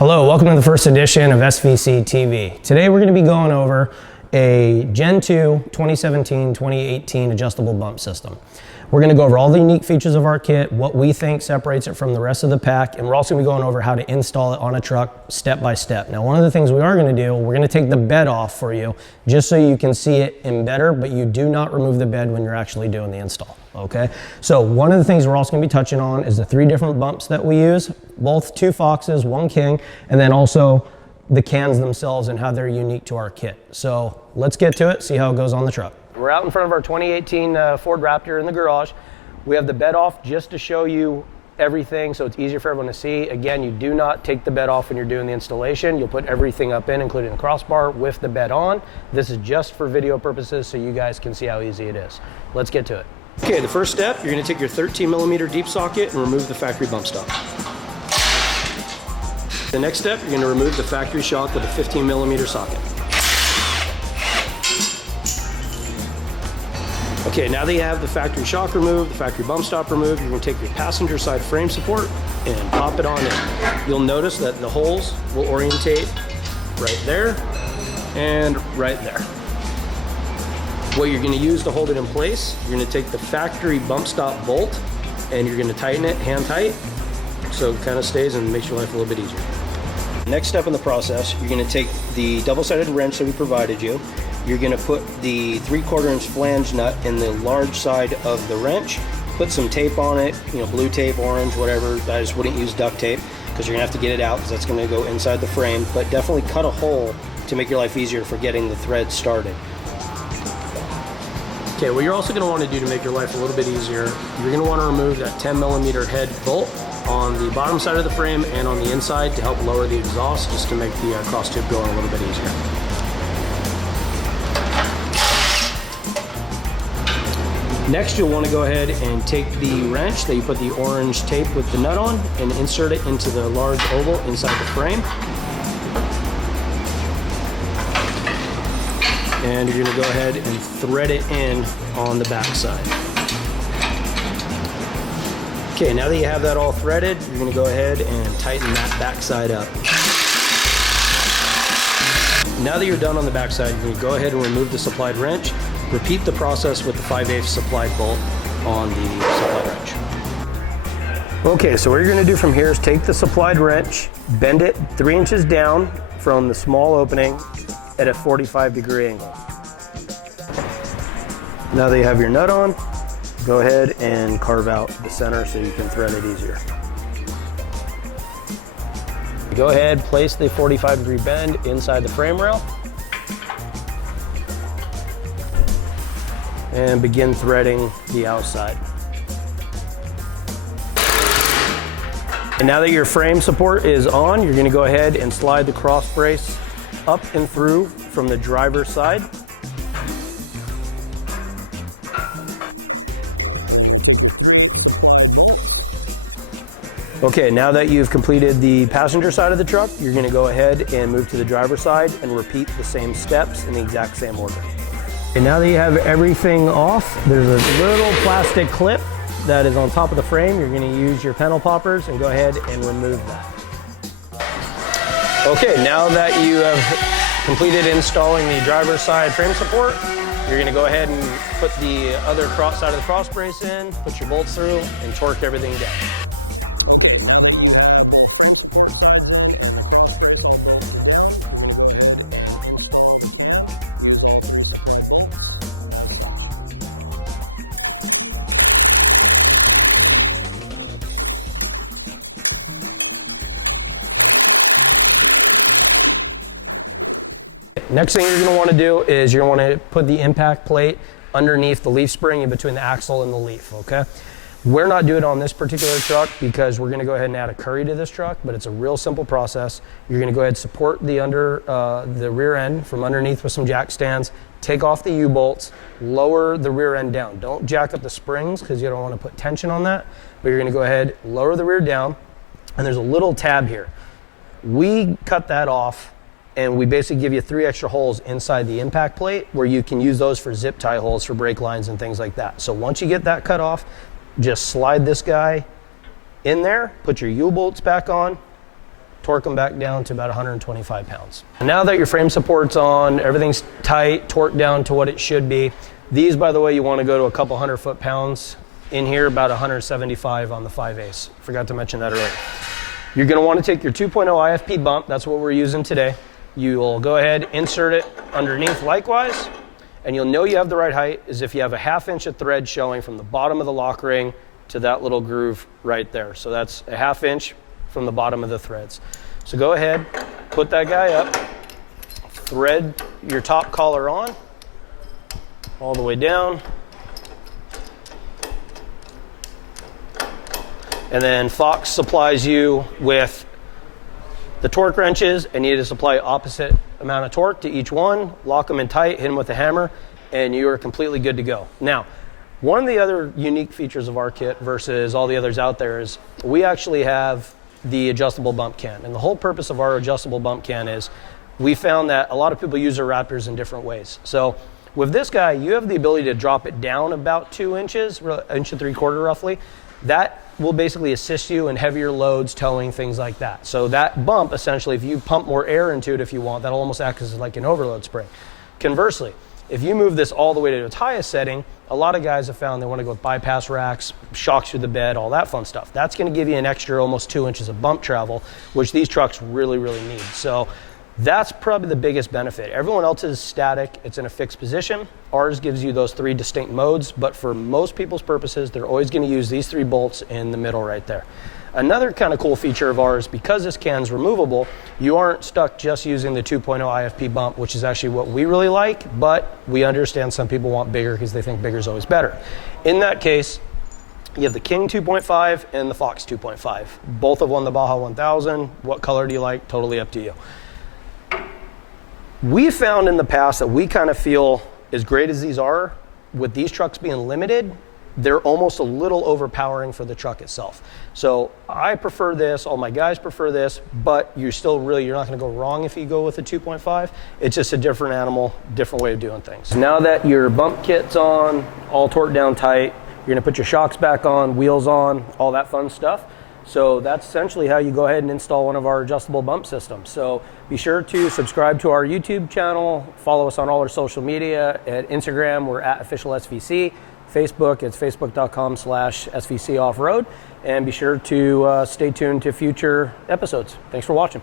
Hello, welcome to the first edition of SVC TV. Today we're going to be going over a Gen 2 2017-2018 adjustable bump system. We're going to go over all the unique features of our kit, what we think separates it from the rest of the pack, and we're also going to be going over how to install it on a truck step by step. Now, one of the things we are going to do, we're going to take the bed off for you just so you can see it in better, but you do not remove the bed when you're actually doing the install. Okay, so one of the things we're also going to be touching on is the 3 different bumps that we use, both 2 Foxes, 1 King, and then also the cans themselves and how they're unique to our kit. So let's get to it, see how it goes on the truck. We're out in front of our 2018 Ford Raptor in the garage. We have the bed off just to show you everything so it's easier for everyone to see. Again, you do not take the bed off when you're doing the installation. You'll put everything up in, including the crossbar, with the bed on. This is just for video purposes so you guys can see how easy it is. Let's get to it. Okay, the first step, you're going to take your 13mm deep socket and remove the factory bump stop. The next step, you're going to remove the factory shock with a 15mm socket. Okay, now that you have the factory shock removed, the factory bump stop removed, you're going to take your passenger side frame support and pop it on in. You'll notice that the holes will orientate right there and right there. What you're going to use to hold it in place, you're going to take the factory bump stop bolt and you're going to tighten it hand tight so it kind of stays and makes your life a little bit easier. Next step in the process, you're going to take the double-sided wrench that we provided you. You're going to put the 3/4 inch flange nut in the large side of the wrench, put some tape on it, blue tape, orange, whatever. I just wouldn't use duct tape because you're going to have to get it out because that's going to go inside the frame, but definitely cut a hole to make your life easier for getting the thread started. Okay, what you're also going to want to do to make your life a little bit easier, you're going to want to remove that 10mm head bolt on the bottom side of the frame and on the inside to help lower the exhaust, just to make the cross tube go a little bit easier. Next, you'll want to go ahead and take the wrench that you put the orange tape with the nut on and insert it into the large oval inside the frame. And you're going to go ahead and thread it in on the back side. Okay, now that you have that all threaded, you're going to go ahead and tighten that back side up. Now that you're done on the back side, you're going to go ahead and remove the supplied wrench. Repeat the process with the 5/8 supplied bolt on the supplied wrench. Okay, so what you're going to do from here is take the supplied wrench, bend it 3 inches down from the small opening at a 45-degree angle. Now that you have your nut on, go ahead and carve out the center so you can thread it easier. Go ahead, place the 45-degree bend inside the frame rail and begin threading the outside. And now that your frame support is on, you're going to go ahead and slide the cross brace up and through from the driver's side. Okay, now that you've completed the passenger side of the truck, you're going to go ahead and move to the driver's side and repeat the same steps in the exact same order. And now that you have everything off, there's a little plastic clip that is on top of the frame. You're going to use your panel poppers and go ahead and remove that. Okay, now that you have completed installing the driver's side frame support, you're going to go ahead and put the other side of the cross brace in, put your bolts through, and torque everything down. Next thing you're going to want to do is you're going to want to put the impact plate underneath the leaf spring in between the axle and the leaf, okay? We're not doing it on this particular truck because we're going to go ahead and add a curry to this truck, but it's a real simple process. You're going to go ahead and support the rear end from underneath with some jack stands, take off the U-bolts, lower the rear end down. Don't jack up the springs because you don't want to put tension on that, but you're going to go ahead, lower the rear down, and there's a little tab here. We cut that off and we basically give you 3 extra holes inside the impact plate where you can use those for zip tie holes for brake lines and things like that. So once you get that cut off, just slide this guy in there, put your U-bolts back on, torque them back down to about 125 pounds. And now that your frame support's on, everything's tight, torqued down to what it should be. These, by the way, you want to go to a couple 100 foot-pounds. In here, about 175 on the 5/8. Forgot to mention that earlier. You're going to want to take your 2.0 IFP bump. That's what we're using today. You'll go ahead, insert it underneath likewise, and you'll know you have the right height is if you have a 1/2 inch of thread showing from the bottom of the lock ring to that little groove right there. So that's a 1/2 inch from the bottom of the threads. So go ahead, put that guy up, thread your top collar on all the way down, and then Fox supplies you with the torque wrenches, and you need to supply opposite amount of torque to each one, lock them in tight, hit them with a hammer, and you are completely good to go. Now, one of the other unique features of our kit versus all the others out there is we actually have the adjustable bump can. And the whole purpose of our adjustable bump can is we found that a lot of people use their Raptors in different ways. So with this guy, you have the ability to drop it down about 2 inches, 1.75 inches roughly. That will basically assist you in heavier loads, towing, things like that. So that bump, essentially, if you pump more air into it if you want, that'll almost act as like an overload spring. Conversely, if you move this all the way to its highest setting, a lot of guys have found they want to go with bypass racks, shocks through the bed, all that fun stuff. That's going to give you an extra almost 2 inches of bump travel, which these trucks really, really need. So that's probably the biggest benefit. Everyone else is static. It's in a fixed position. Ours gives you those 3 distinct modes, but for most people's purposes, they're always going to use these 3 bolts in the middle right there. Another kind of cool feature of ours, because this can's removable, you aren't stuck just using the 2.0 IFP bump, which is actually what we really like, but we understand some people want bigger because they think bigger is always better. In that case, you have the King 2.5 and the Fox 2.5. Both have won the Baja 1000. What color do you like? Totally up to you. We found in the past that we kind of feel, as great as these are, with these trucks being limited, they're almost a little overpowering for the truck itself. So I prefer this, all my guys prefer this, but you're not gonna go wrong if you go with a 2.5. It's just a different animal, different way of doing things. Now that your bump kit's on, all torqued down tight, you're gonna put your shocks back on, wheels on, all that fun stuff. So that's essentially how you go ahead and install one of our adjustable bump systems. So be sure to subscribe to our YouTube channel, follow us on all our social media. At Instagram, we're at official SVC. Facebook, it's facebook.com/SVCOffRoad. And be sure to stay tuned to future episodes. Thanks for watching.